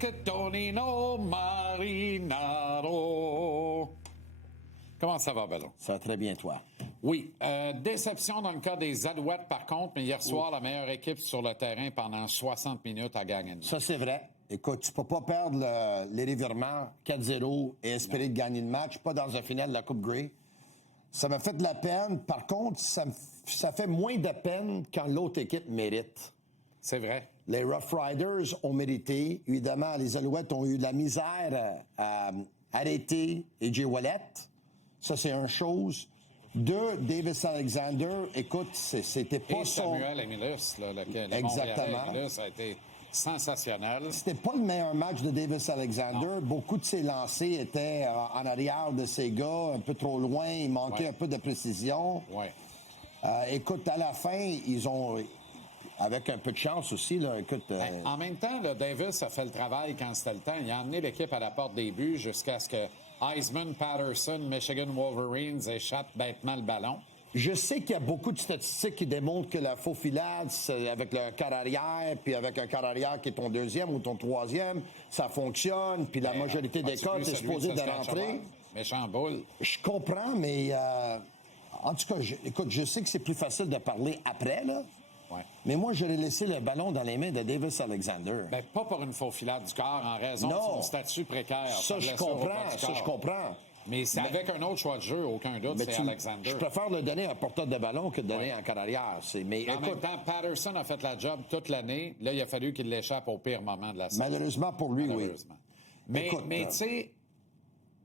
avec Tonino Marinaro. Comment ça va, Ballon? Ça va très bien, toi. Oui. Déception dans le cas des Alouettes, par contre, mais hier soir, la meilleure équipe sur le terrain pendant 60 minutes a gagné. Ça, c'est vrai. Écoute, tu peux pas perdre les revirements 4-0 et espérer de gagner le match, pas dans un final de la Coupe Grey. Ça m'a fait de la peine. Par contre, ça fait moins de peine quand l'autre équipe mérite. C'est vrai. Les Rough Riders ont mérité. Évidemment, les Alouettes ont eu de la misère à arrêter A.J. Ouellet. Ça, c'est une chose. Deux, Davis Alexander, écoute, c'était pas son... Samuel Emilus, là, lequel Exactement. Emilus a été sensationnel. C'était pas le meilleur match de Davis Alexander. Non. Beaucoup de ses lancers étaient en arrière de ses gars, un peu trop loin. Il manquait un peu de précision. Ouais. Écoute, à la fin, ils ont... Avec un peu de chance aussi, là, écoute... En même temps, là, Davis a fait le travail quand c'était le temps. Il a emmené l'équipe à la porte des buts jusqu'à ce que Heisman, Patterson, Michigan Wolverines échappent bêtement le ballon. Je sais qu'il y a beaucoup de statistiques qui démontrent que la faux filade, avec le quart arrière, puis avec un quart arrière qui est ton deuxième ou ton troisième, ça fonctionne, puis la majorité des cas, t'es supposé de rentrer. Méchant boule. Je comprends, mais en tout cas, écoute, je sais que c'est plus facile de parler après, là. Ouais. Mais moi, j'aurais laissé le ballon dans les mains de Davis Alexander. Ben, pas pour une faux filade du corps, en raison de son statut précaire. Ça, je comprends. Mais c'est avec un autre choix de jeu, aucun doute, c'est Alexander. Je préfère le donner à porteur de ballon que de donner en carrière. Mais en même temps, Patterson a fait la job toute l'année. Là, il a fallu qu'il l'échappe au pire moment de la saison. Malheureusement pour lui, oui. Mais tu sais,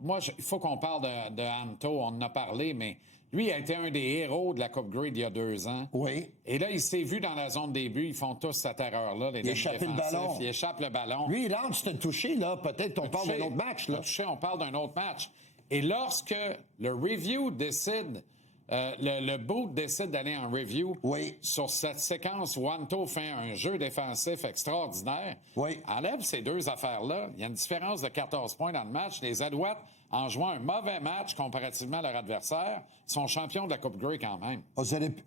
moi, il faut qu'on parle de Anto. On en a parlé, mais lui a été un des héros de la Coupe Grey il y a 2 ans. Oui. Et là, il s'est vu dans la zone des buts. Ils font tous cette erreur-là. Il échappe le ballon. Il échappe le ballon. Lui, il rentre, c'est un touché, là. Peut-être qu'on parle d'un autre match, là. On parle d'un autre match. Et lorsque le review décide, le boot décide d'aller en review sur cette séquence où Anto fait un jeu défensif extraordinaire, enlève ces deux affaires-là. Il y a une différence de 14 points dans le match. Les Alouettes, en jouant un mauvais match comparativement à leur adversaire, sont champions de la Coupe Grey quand même.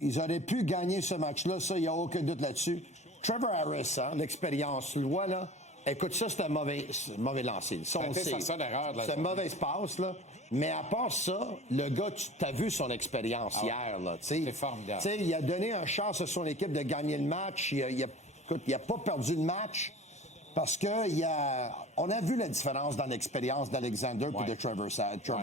Ils auraient pu gagner ce match-là, ça, il n'y a aucun doute là-dessus. Trevor Harris, l'expérience, loi, là. Écoute, ça, c'est un mauvais lancer. Ça, c'est ça l'erreur de la c'est un mauvais passe, là. Mais à part ça, le gars, tu t'as vu son expérience hier, là. C'est formidable. T'sais, il a donné une chance à son équipe de gagner le match. Il a pas perdu le match parce que on a vu la différence dans l'expérience d'Alexander et de Trevor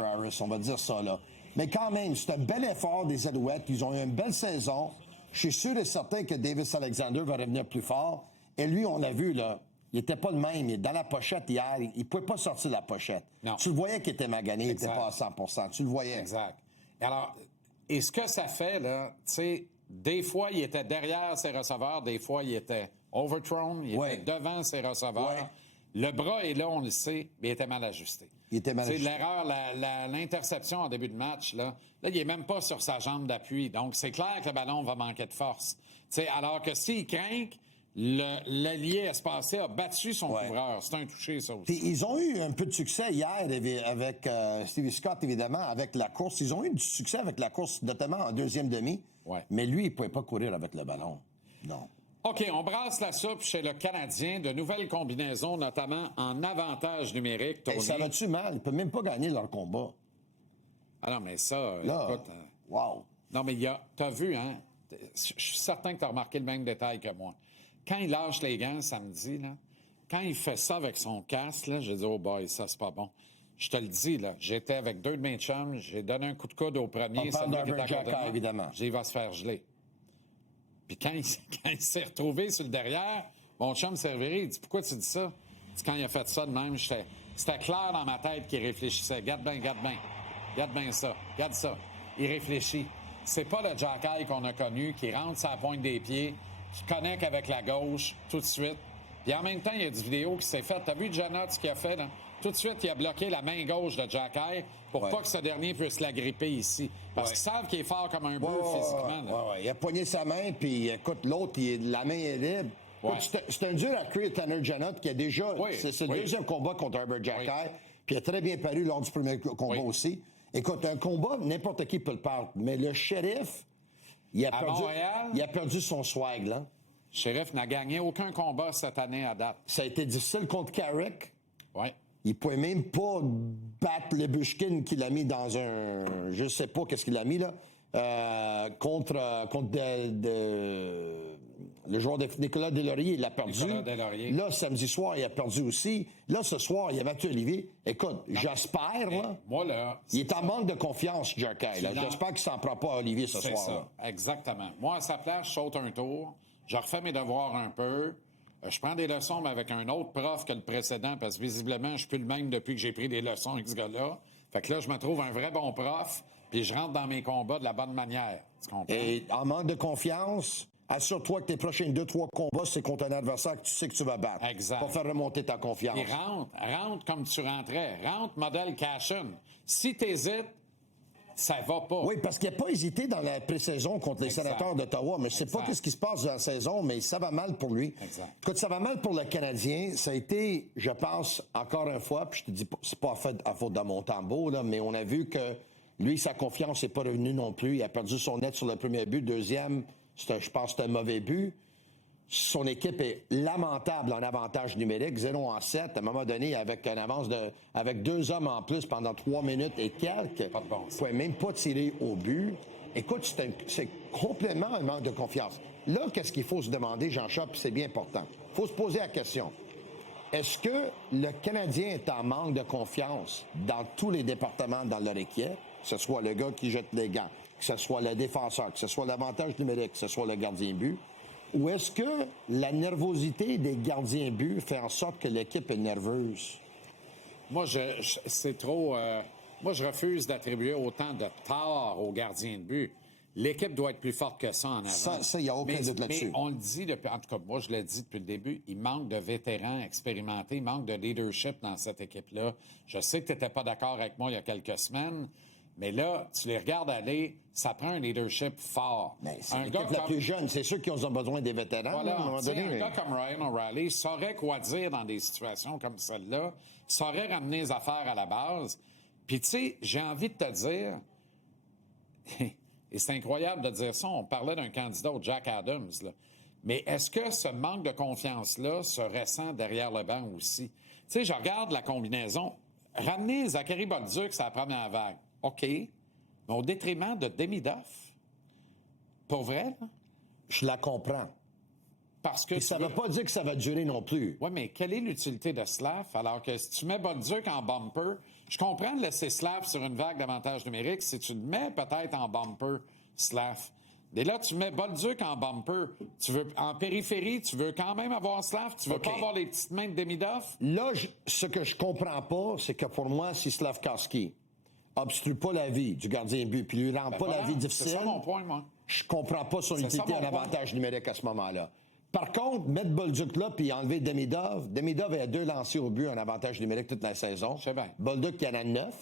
Harris, on va dire ça, là. Mais quand même, c'est un bel effort des Alouettes. Ils ont eu une belle saison. Je suis sûr et certain que Davis Alexander va revenir plus fort. Et lui, on l'a vu, là. Il était pas le même. Dans la pochette hier, il pouvait pas sortir de la pochette. Non. Tu le voyais qu'il était magané, il était pas à 100%. Tu le voyais. Exact. Alors, et ce que ça fait, là, tu sais, des fois, il était derrière ses receveurs, des fois, il était overthrown, il était devant ses receveurs. Ouais. Le bras est là, on le sait, mais il était mal ajusté. Il était mal ajusté. C'est l'erreur, l'interception en début de match, là, il est même pas sur sa jambe d'appui. Donc, c'est clair que le ballon va manquer de force. Tu sais, alors que s'il craint, l'allié espacé a battu son couvreur. C'est un touché, ça aussi. Puis ils ont eu un peu de succès hier avec Stevie Scott, évidemment, avec la course. Ils ont eu du succès avec la course, notamment en deuxième demi. Ouais. Mais lui, il pouvait pas courir avec le ballon. Non. OK, on brasse la soupe chez le Canadien. De nouvelles combinaisons, notamment en avantage numérique. Hey, ça va-tu mal? Ils peuvent même pas gagner leur combat. Ah non, mais ça, là, écoute... wow. Non, mais t'as vu, hein? Je suis certain que t'as remarqué le même détail que moi. Quand il lâche les gants samedi, là, quand il fait ça avec son casque, là, j'ai dit, oh boy, ça, c'est pas bon. Je te le dis, là, j'étais avec 2 de mes chums, j'ai donné un coup de coude au premier. On parle d'Arbor Xhekaj, évidemment. J'ai dit, il va se faire geler. Puis quand il s'est retrouvé sur le derrière, mon chum s'est reviré, il dit, pourquoi tu dis ça? Il dit, quand il a fait ça de même, c'était clair dans ma tête qu'il réfléchissait. Garde bien ça. Il réfléchit. C'est pas le Xhekaj qu'on a connu, qui rentre sur la pointe des pieds, qui connecte avec la gauche tout de suite. Puis en même temps, il y a des vidéos qui s'est faites. T'as vu Jonathan ce qu'il a fait, là? Tout de suite, il a bloqué la main gauche de Xhekaj pour pas que ce dernier puisse la gripper ici. Parce qu'ils savent qu'il est fort comme un bœuf physiquement. Il a poigné sa main, puis écoute, l'autre, la main est libre. C'est un dur à créer, Tanner Jonathan, qui a déjà... c'est le deuxième combat contre Arbor Xhekaj, puis il a très bien paru lors du premier combat aussi. Écoute, un combat, n'importe qui peut le perdre, mais le shérif, il a perdu son swag, là. Sheriff n'a gagné aucun combat cette année à date. Ça a été difficile contre Carrick. Oui. Il ne pouvait même pas battre Lebushkin qu'il a mis dans un... Je ne sais pas qu'est-ce qu'il a mis, là. Contre le joueur de Nicolas Deslauriers, il a perdu. Nicolas Deslauriers. Là, samedi soir, il a perdu aussi. Là, ce soir, il a battu Olivier. Écoute, j'espère, là... Moi, là... Il est en manque de confiance, Jerky. J'espère qu'il ne s'en prend pas à Olivier ce soir. C'est ça, exactement. Moi, à sa place, je saute un tour, je refais mes devoirs un peu, je prends des leçons, mais avec un autre prof que le précédent, parce que visiblement, je ne suis plus le même depuis que j'ai pris des leçons avec ce gars-là. Fait que là, je me trouve un vrai bon prof, puis je rentre dans mes combats de la bonne manière. Tu comprends? Et en manque de confiance, assure-toi que tes prochains 2-3 combats, c'est contre un adversaire que tu sais que tu vas battre. Exact. Pour faire remonter ta confiance. Et rentre comme tu rentrais. Rentre modèle Cashin. Si tu hésites, ça va pas. Oui, parce qu'il n'a pas hésité dans la pré-saison contre les Sénateurs d'Ottawa. Mais je ne sais pas ce qui se passe dans la saison, mais ça va mal pour lui. Exact. Écoute, ça va mal pour le Canadien. Ça a été, je pense, encore une fois, puis je te dis pas, c'est pas à faute de Montembeault, là, mais on a vu que lui, sa confiance n'est pas revenue non plus. Il a perdu son net sur le premier but. Deuxième, je pense que c'est un mauvais but. Son équipe est lamentable en avantage numérique, 0-7. À un moment donné, avec une avance avec 2 hommes en plus pendant 3 minutes et quelques, pas de bon ne pouvait même pas tirer au but. Écoute, c'est complètement un manque de confiance. Là, qu'est-ce qu'il faut se demander, Jean-Charles, puis c'est bien important. Il faut se poser la question. Est-ce que le Canadien est en manque de confiance dans tous les départements dans leur équipe, que ce soit le gars qui jette les gants, que ce soit le défenseur, que ce soit l'avantage numérique, que ce soit le gardien but? Ou est-ce que la nervosité des gardiens but fait en sorte que l'équipe est nerveuse? Moi, c'est trop... moi, je refuse d'attribuer autant de tort aux gardiens de but. L'équipe doit être plus forte que ça en avant. Ça, il n'y a aucun doute là-dessus. Mais on le dit depuis... En tout cas, moi, je l'ai dit depuis le début, il manque de vétérans expérimentés, il manque de leadership dans cette équipe-là. Je sais que tu n'étais pas d'accord avec moi il y a quelques semaines, mais là, tu les regardes aller, ça prend un leadership fort. Mais c'est l'équipe la plus jeune. C'est sûr qu'ils ont besoin des vétérans. Voilà, là, à un moment donné, un gars comme Ryan O'Reilly saurait quoi dire dans des situations comme celle-là, saurait ramener les affaires à la base. Puis, tu sais, j'ai envie de te dire, et c'est incroyable de dire ça, on parlait d'un candidat au Jack Adams, là. Mais est-ce que ce manque de confiance-là se ressent derrière le banc aussi? Tu sais, je regarde la combinaison. Ramener Zachary Bolduc, c'est la première vague. OK, mais au détriment de Demidov. Pour vrai, là? Je la comprends. Parce que ça ne veut pas dire que ça va durer non plus. Oui, mais quelle est l'utilité de Slav? Alors que si tu mets Bolduc en bumper, je comprends de laisser Slav sur une vague d'avantage numérique si tu le mets peut-être en bumper, Slav. Et là, tu mets Bolduc en bumper. Tu veux, en périphérie, tu veux quand même avoir Slav? Tu veux pas avoir les petites mains de Demidov? Là, ce que je comprends pas, c'est que pour moi, si Slavkovski obstrue pas la vie du gardien but puis lui rend pas la vie difficile, c'est ça mon point, moi. Je comprends pas son utilité en avantage numérique à ce moment-là. Par contre, mettre Bolduc là puis enlever Demidov a 2 lancers au but en avantage numérique toute la saison. Je sais bien. Bolduc, il y en a 9.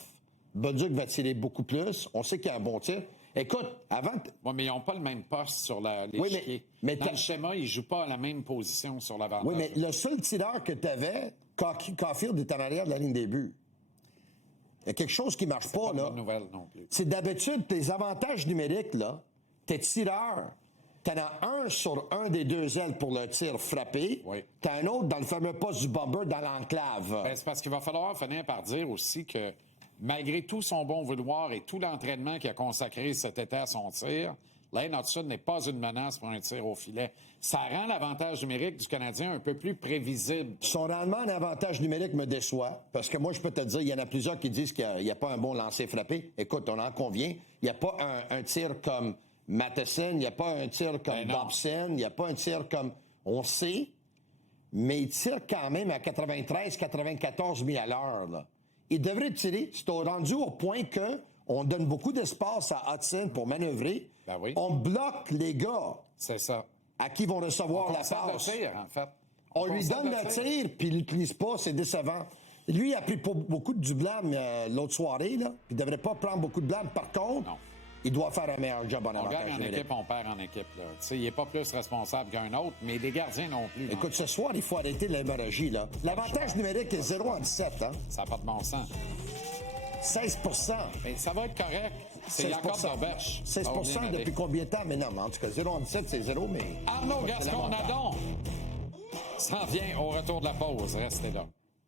Bolduc va tirer beaucoup plus. On sait qu'il y a un bon tir. Écoute, avant... Oui, mais ils n'ont pas le même poste sur l'échiquier. Oui, mais dans le schéma, ils ne jouent pas à la même position sur l'avantage. Oui, mais le seul tireur que tu avais, Caulfield est en arrière de la ligne des buts. Il y a quelque chose qui ne marche pas, là. Bonne nouvelle non plus. C'est d'habitude, tes avantages numériques, là, tes tireurs, t'en as un sur un des 2 ailes pour le tir frappé. Oui. T'as un autre dans le fameux poste du bomber dans l'enclave. Ben, c'est parce qu'il va falloir finir par dire aussi que malgré tout son bon vouloir et tout l'entraînement qu'il a consacré cet été à son tir, Lane Hudson n'est pas une menace pour un tir au filet. Ça rend l'avantage numérique du Canadien un peu plus prévisible. Son rendement en avantage numérique me déçoit, parce que moi, je peux te dire, il y en a plusieurs qui disent qu'il n'y a pas un bon lancer frappé. Écoute, on en convient. Il n'y a pas un tir comme Matheson, il n'y a pas un tir comme Dobson, il n'y a pas un tir comme... On sait, mais il tire quand même à 93-94 000 à l'heure, là. Il devrait tirer. C'est rendu au point qu'on donne beaucoup d'espace à Hudson pour manœuvrer. Ben oui. On bloque les gars. C'est ça. À qui vont recevoir la passe. Le tir, en fait. On lui donne le tir, puis il l'utilise pas, c'est décevant. Lui, il a pris beaucoup du blâme l'autre soirée, là. Il devrait pas prendre beaucoup de blâme. Par contre, il doit faire un meilleur job en avantage. On gagne en équipe, on perd en équipe. Là. Il n'est pas plus responsable qu'un autre, mais les gardiens non plus. Écoute, ce soir, il faut arrêter l'hémorragie, là. L'avantage numérique est 0-17, hein? Ça n'a pas de bon sens. 16 mais ça va être correct. C'est Jacob Dorberch. 16 depuis combien de temps? Mais non, mais en tout cas, 0-17, c'est 0, mais... Arnaud Gascon-Nadon. s'en vient au retour de la pause. Restez là.